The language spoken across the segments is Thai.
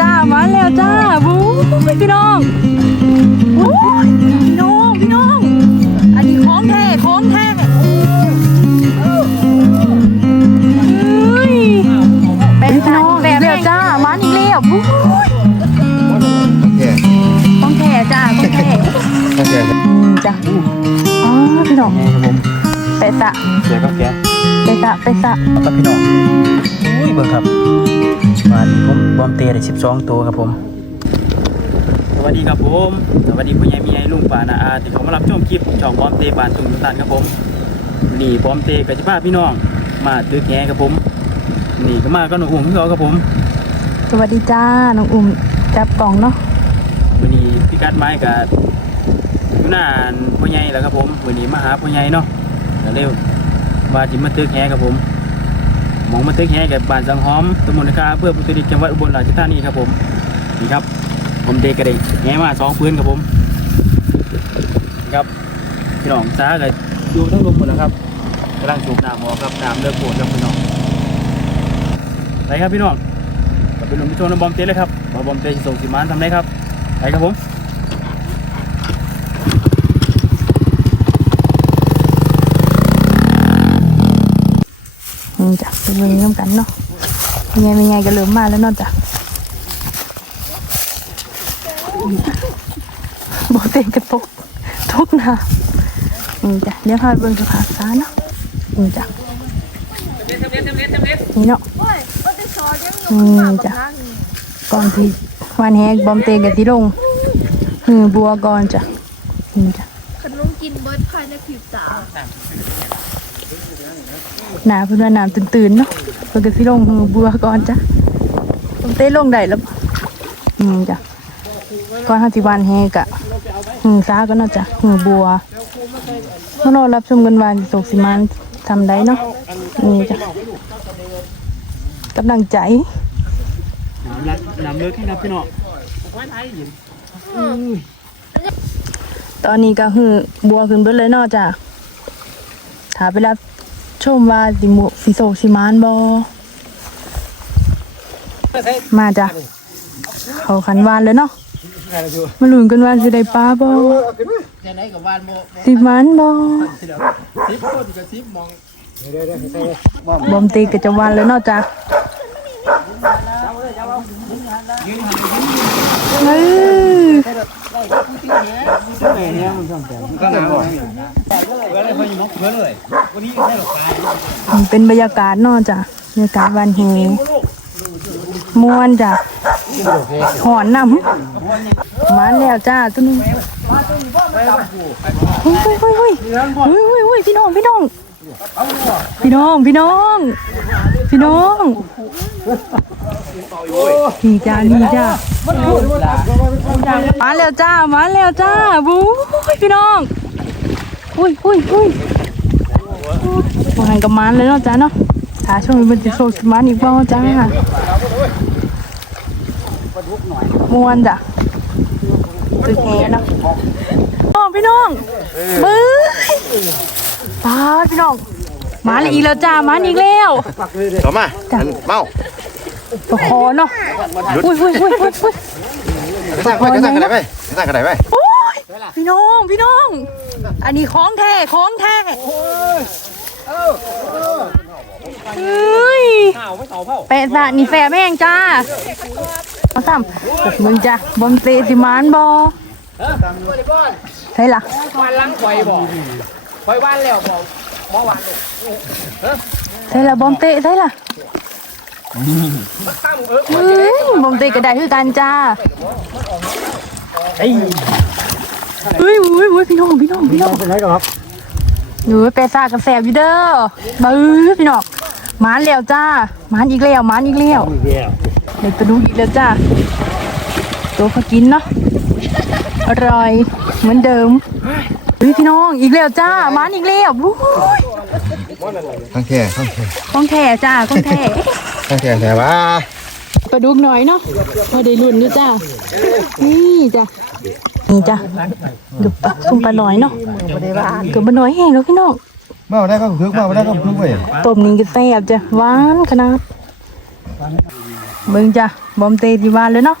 จ้ามาแล้วจ้าบู๊ยพี่น้องโอ้ยพี่น้องพี่น้อง อันนี้ของแท้ของแท้เฮ้ยเป็นพี่น้องแบบแล้วจ้ามาอีกแล้วบู๊ยโอเคของแท้จ้าของแท้โอเคอืมจ้ะอ๋อพี่น้องครับผมไปสะเสียกับแก ไปสะไปสะครับพี่น้องอุ้ยเบิ่งครับวันนี้ผมบอมเตะได้12ตัวครับผม สวัสดีครับผมสวัสดีพ่อใหญ่แม่ใหญ่ลุงป้านาอาที่เขามารับชมคลิปช่องบอมเตะบ้านทุ่งตุ่นตันครับผมนี่บอมเตะกับจิพาพี่น้อง มาตึกแงครับผม นี่ก็มาก็หนุ่มอุ้มพี่เขาครับผม สวัสดีจ้าน้องอุ่มจับกล่องเนาะวันนี้พี่กัดไม้กับอยู่หน้าพ่อใหญ่แล้วครับผมวันนี้มาหาพ่อใหญ่เนาะก็เร็ว ว่าจิมาตึกแงครับผมหมองมาตึกแงกับบ้านสังหอมตำบลนาคาอำเพื่อพุทธิจังหวัดอุบลราชธานีครับผมนี่ครับ ผมเด็กกระเด็กแงมาสองพื้นครับผมนี่ครับพี่น้องจ้ากับอยู่ทั้งลมหมดแล้วครับกำลังสูบน้ำออกครับน้ำเลิกโผล่ครับพี่น้องไปครับพี่น้องเป็นลมพิชนน้ำบอมเต้เลยครับบอมเต้สิส่งสิมานทำได้ครับไปครับผม อืมจ้ะไปเบิ่งน้ำกันเนาะยังไงเป็นไงก็เริ่มมาแล้วเนาะจ้ะบอเต็งกระตกทุกนาอืมจ้ะเดี๋ยวพาไปเบิ่งสภาพซ้าเนาะอืมจ้ะนี่เนาะอืมจ้ะก่อนที่วันแฮกบอมเตงกับที่ลงหือบัวก่อนจ้ะอืมจ้ะขนมกินเบิร์ดภายในผิวตา หนาเพื่อนว่าน้ำตื่นๆเนาะเพื่อนก็สิลงบัวก่อนจ้ะบอมเต้ลงได้แล้วอืมจ้ะก่อนห้าสิบวันแฮกะหือซ้าก็เนาจะหือบัวมารอรับชมกันวันตกสิมันทำได้เนาะนี่จ้ะกำลังใจน้ำน้ำเลิกให้ครับพี่น้องตอนนี้ก็คือบัวขึ้นเบิดเลยเนาะจ้ะถาไปรับ ชมว่าสิมุสิโศกสิมานบอมาจ้ะเขาขันวานเลยเนาะมาลุ้นกันว่าสิได้ปลาบอสิมานบอบอมตีก็จะวานเลยเนาะจ้ะเฮ้ เป็นบรรยากาศนอกจ้ะบรรยากาศวันแหงมวนจ้ะหอนนำมาแล้วจ้าตัวนึงเฮ้ยเฮ้ยเฮ้ยเฮ้ยเฮ้ยเฮ้ยเฮ้ยพี่น้องพี่น้อง พี่น้องพี่น้อง พี่น้องนี่จ้านี่จ้า มาแล้วจ้า มาแล้วจ้าบู๊ยพี่น้อง อุ้ยอุ้ยอุ้ยวางกับมันเลยเนาะจ้าเนาะถ้าช่วงนี้มันจะโซสมันอีกบ้างจ้ามวนจ้ะตึกแหเนาะน้องพี่น้องบื้อตาดพี่น้องมาอีกแล้วจ้ามาอีกแล้วต่อมาอันเมา ตัวคอเนาะอุ้ยอุ้ยอุ้ยอุ้ยอุ้ยกระซังไปกระซังกระไดไปกระซังกระไดไปโอ้ยพี่น้องพี่น้อง อันนี้ของแท้ของแท้เฮ้ยแปะสะนี่แฝแม่งจ้าเอาซ้ำมึงจ้ะบอมเตะสิมานบอใช่ล่ะวันล้างไฟบ่ไฟว่านแล้วบ่บ่หวานลูกใช่ล่ะบอมเตะใช่ล่ะ เฮ้ยบอมเตะก็ได้คือกันจ้าเฮ้ยเฮ้ยเฮ้ยพี่น้องพี่น้องพี่น้องเป็นไรครับหนูแปะสะกับแสบอยู่เด้อบื้อพี่น้องหมานแล้วจ้าหมานอีกแล้วหมานอีกแล้วเด็กกระดูกอีกแล้วจ้าตัวเขากินเนาะอร่อยเหมือนเดิมเฮ้ยพี่น้องอีกแล้วจ้ามันอีกแล้ววู้ย ข้างแค่ข้างแค่ของแท้จ้าของแท้ข้างแค่แต่ว่าปลาดุกหน่อยเนาะพอได้รุ่นด้วยจ้านี่จ้านี่จ้าดูปลาซุ่มปลาหน่อยเนาะเกือบปลาหน่อยแห้งแล้วพี่น้องเมาได้ก็คึกเมาได้ก็คึกไปต้มนี่ก็แซ่บจ้ะหวานขนาดเบิ่งจ้ะบอมเตที่บ้านเลยเนาะ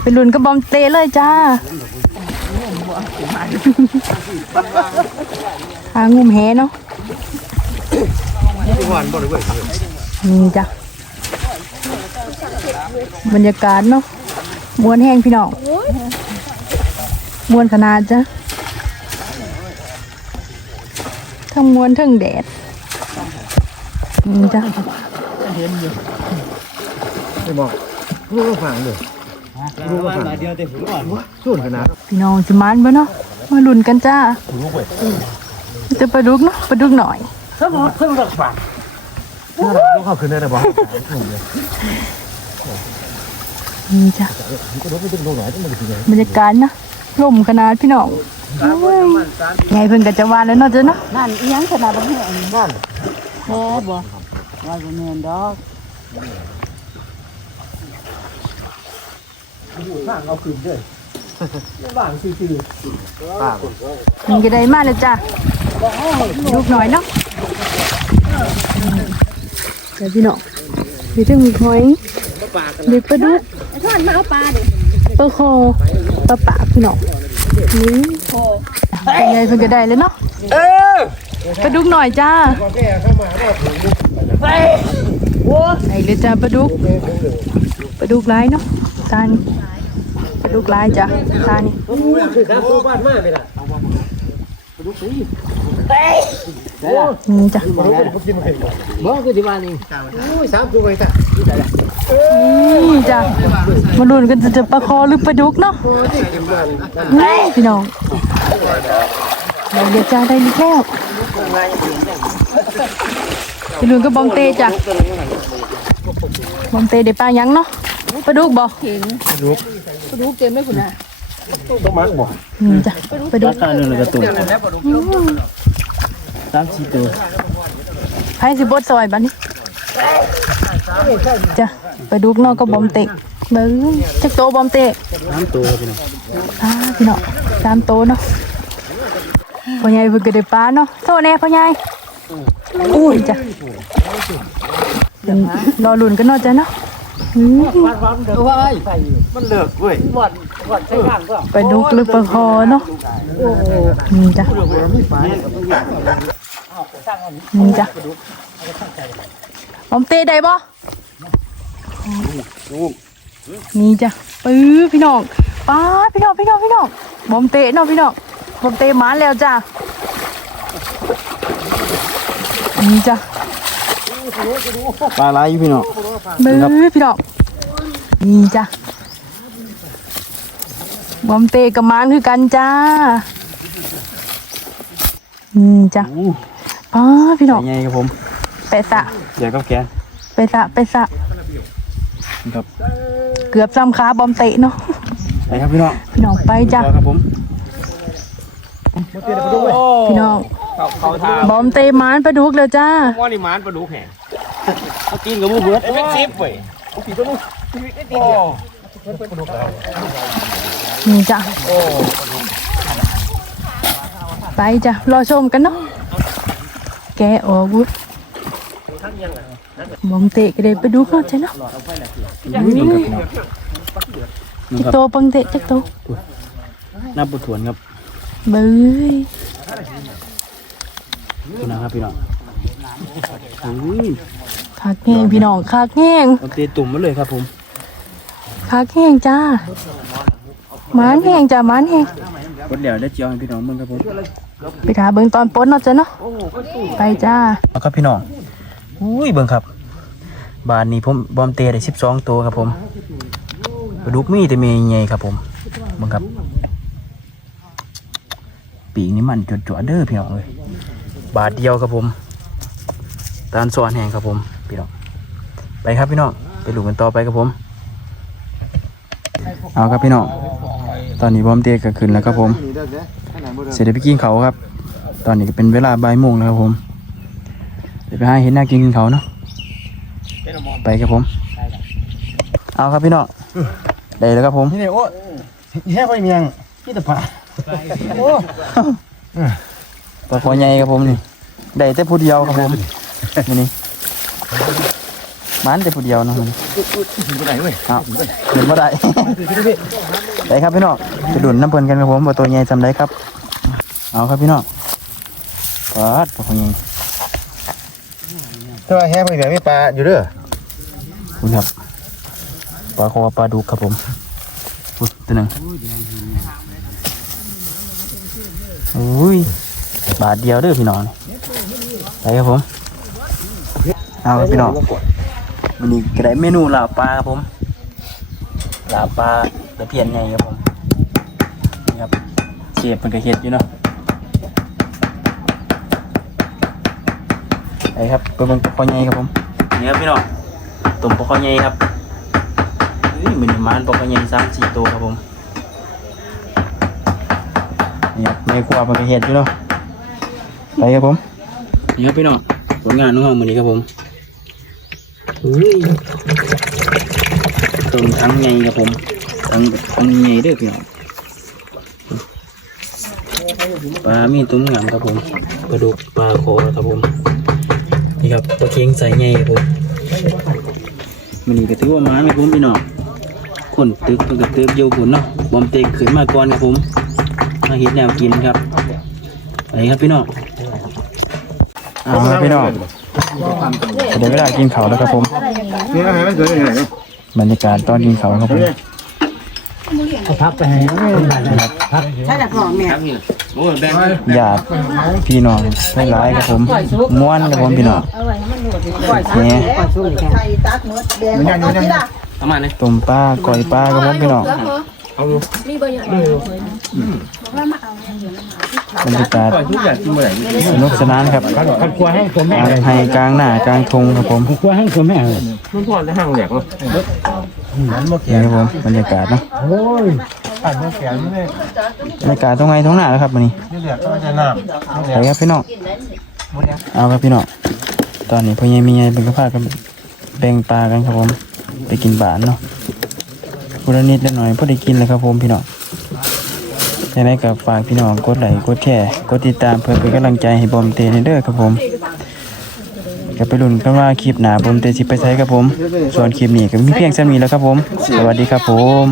ไปลุ้นกับบอมเตเลยจ้า หางุมแหเนาะทุกวันบ่ได้เว้ยนี่จ้ะบรรยากาศเนาะมวนแห้งพี่น้องมวนขนาดจ้ะทั้งมวนทั้งแดดนี่จ้ะไม่บอกรู้ว่าฟังเลยรู้ว่าฟังเดียวแต่ผมก่อนส่วนขนาดพี่น้องจะมันบ่เนาะมาลุ้นกันจ้า จะปลาดุกเนาะปลาดุกหน่อยเพิ่มเพิ่มรักฝากรู้เข้าคืนได้บ่นี่จ้ะบรรยากาศนะลมขนาดพี่น้องโอ้ยไงเพิ่นก็จะวานแล้วเนาะจ้ะเนาะนั่นอีหยังขนาดบ่แห้งนั่นแท้บ่ว่าบ่แม่นดอกมันจะได้มาแล้วจ้ะ ลูกหน่อยเนาะเดี๋ยวพี่น้องมีถึงหอยเด็กปลาดุกทอดมาเอาปลาดิปลาคอปลาปากพี่น้องนี่เป็นไงเพิ่นก็ได้เลยเนาะปลาดุกหน่อยจ้าไอ้เลยจ้าปลาดุกปลาดุกร้ายเนาะตานี่ปลาดุกร้ายจ้ะตานี่คือครับตัวบ้านมาไปละนี่ จ้ะบอกคือที่บ้านเองอุ้ยสามตัวไปจ้ะนี่จ้ะมาลุ้นกันจะจะปลาคอหรือปลาดุกเนาะนี่พี่น้องเดี๋ยวเดี๋ยวจ้าได้อีกแล้วพี่ลุนก็บอมเตจ้ะบอมเตได้ปลายังเนาะปลาดุกบ่ดูเต็มเลยพุ่นน่ะนี่จ้ะปลาดุกตาหนึ่งเลยกระตุ้น สามสี่ตัวไพ่สิบดซอยบัดนี้จ้ะปลาดุกเนาะก็บอมเตะเบิ้งจักโตบอมเตะสามตัวพี่น้องอ่าพี่น้องสามโตเนาะพ่อใหญ่เพิ่นก็ได้ปลาเนาะโตแน่พ่อใหญ่อุ้ยจ้ะเดี๋ยวรอลุ้นกันเนาะจ้ะเนาะอืมมันเลิกเว้ยไปดุกหรือปลาคอเนาะนี่จ้ะ นี่จ้ะผมเตะได้บ่นี่จ้ะปื้อพี่น้องป้าดพี่น้องพี่น้องพี่น้องบอมเตะเนาะพี่น้องบอมเตะหมาแล้วจ้ะนี่จ้ะปลาไหลพี่น้องมือพี่น้องนี่จ้ะบอมเตะกับหมานคือกันจ้านี่จ้ะ อู้อ๋อพี่น้องใหญ่ครับผมไปสะเดี๋ยวก็แกนไปสะไปสะครับเกือบซ้ำขาบอมเตะเนาะไปครับพี่น้องพี่น้องไปจ้ะตัวครับผมพี่น้องเขาเขาทาบอมเตะหมานปลาดุกแล้วจ้าว่านี่มันปลาดุกแห้งเอากินกับบูเบิร์ดเป็นชิปเว้ยผีตัวนู้นชีวิตได้ดีเดียวนี่จ้ะไปจ้ะรอชมกันเนาะแกะออกวุ้บอมเตะก็ได้ปลาดุกเนาะจ้ะเนาะนี่ครับพี่น้องจิกโตบอมเตะจิกโตนับบุถวนครับเบ้ยพี่น้องครับพี่น้องอุ้ยคักแห้งพี่น้องคักแห้งเอาเตะตุ่มมาเลยครับผมคักแห้งจ้าหมานแห้งจ้าหมานแห้งกดเดี๋ยวได้เจียวให้พี่น้องมึงครับผมไปหาเบิ่งตอนปนเนาะจ้ะเนาะ ไปจ้าแล้วครับพี่น้องอุ้ยเบิ่งครับ บานนี้ผมบอมเตะได้สิบสองตัวครับผมปลาดุกมีแต่เมย์ใหญ่ครับผมเบิ่งครับ ปีกนี่มันจวดๆเด้อพี่น้องเลยบาทเดียวครับผมตาลสอนแห้งครับผมพี่น้องไปครับพี่น้องไปดูกันต่อไปครับผมเอาครับพี่น้องตอนนี้บอมเตะก็ขึ้นแล้วครับผม เสร็จแล้วไปกินเขาวครับ ตอนนี้ก็เป็นเวลาบ่ายโมงแล้วครับผม เดี๋ยวไปหาเห็นหน้ากินเขาวเนาะไปครับผม เอาครับพี่น้องได้แล้วครับผมนี่เนี่ยโอ้แค่ไปเมียงนี่แต่ปลาปลาคอใหญ่ครับผมนี่ได้แต่ผู้เดียวครับผมนี่นี่มันแต่ผู้เดียวเนาะมันถึงไปไหนเว้ยเอาเห็นบ่ได้ไปครับพี่น้องไปดุนน้ำเพิ่นกันครับผมว่าตัวใหญ่จำได้ครับ เอาครับพี่น้อง ปัดตัวใหญ่ถ้าว่าแห้ไปแบบไม่ปลาอยู่เด้อคุณครับปลาคอปลาดุกครับผมอุ้ยตัวหนึ่งอุ้ยบาทเดียวเด้อพี่น้องนี่ไปครับผมเอาครับพี่น้องวันนี้ก็ได้เมนูลาบปลาครับผมลาบปลาตะเพียนไงครับผมนี่ครับเชฟมันก็เฮ็ดอยู่เนาะไป ครับไปเบิ่งปลาคอใหญ่ครับผมนี่ครับพี่น้องตุ่มปลาคอใหญ่ครับเฮ้ยมันมานปลาคอใหญ่สามสี่ตัวครับผมนี่ครับในครัวมันก็เห็ดอยู่เนาะไปครับผมนี่ครับพี่น้องผลงานของเรามือนี้ครับผมเฮ้ยตุ่มทั้งใหญ่ครับผมทั้งทั้งใหญ่เด้วยพี่น้องปลามีตุ้มงามครับผมปลาดุกปลาโคครับผมนี่ ครับปลาเค็งใส่ใหญ่ครับผมมันนี่ก็ถือว่าหมาไหมผมพี่น้องคนตึกมันก็ตึกเยียวผุนเนาะบอมเต็งขึ้นมาก่อนครับผมมาเห็ดแนวกินครับไปครับพี่น้องเอาครับพี่น้องเดี๋ยวเวลากินเขาวแล้วครับผมนี่อะไรไม่เกิดยังไงบรรยากาศตอนกินเขาวครับผมพักไปให้พักใช่แต่ของเนี่ย ญาติพี่น้องหลายๆครับผมม้วนครับผมพี่น้องเนี่ยมันยังยังยังต้มปลาก่อยปลาครับผมพี่น้อง แล้วเหรอมีบางอย่างบรรยากาศทุกอย่างกินเมื่อไหร่สนุกสนานครับพักกลัวให้ตัวแม่กลางไฮกลางหน้ากลางทงครับผมกลัวให้ตัวแม่มันพอจะห่างแหลกเนาะมันโอเคนี่ครับผมบรรยากาศเนาะโอ้ยอ่านแขนไม่ได้บรรยากาศตรงไหนตรงหน้าแล้วครับวันนี้นี่แหละก็จะน้ำไปครับพี่น้องเอาครับพี่น้องตอนนี้พ่อใหญ่แมีใหญ่เป็นกระพากันแบ่งปลากันครับผมไปกินบานเนาะ พุละนิดละหน่อยพอได้กินเลยครับผมพี่น้องยังไงกับฝากพี่น้องกดไลค์กดแชร์กดติดตามเพื่อเป็นกำลังใจให้บอมเตนเด้อครับผมก็ไปลุ้นกันว่าคลิปหนาบอมเตสิไปใช้ครับผม ส่วนคลิปนี้ก็มีเพียงเท่านี้แล้วครับผม สวัสดีครับผม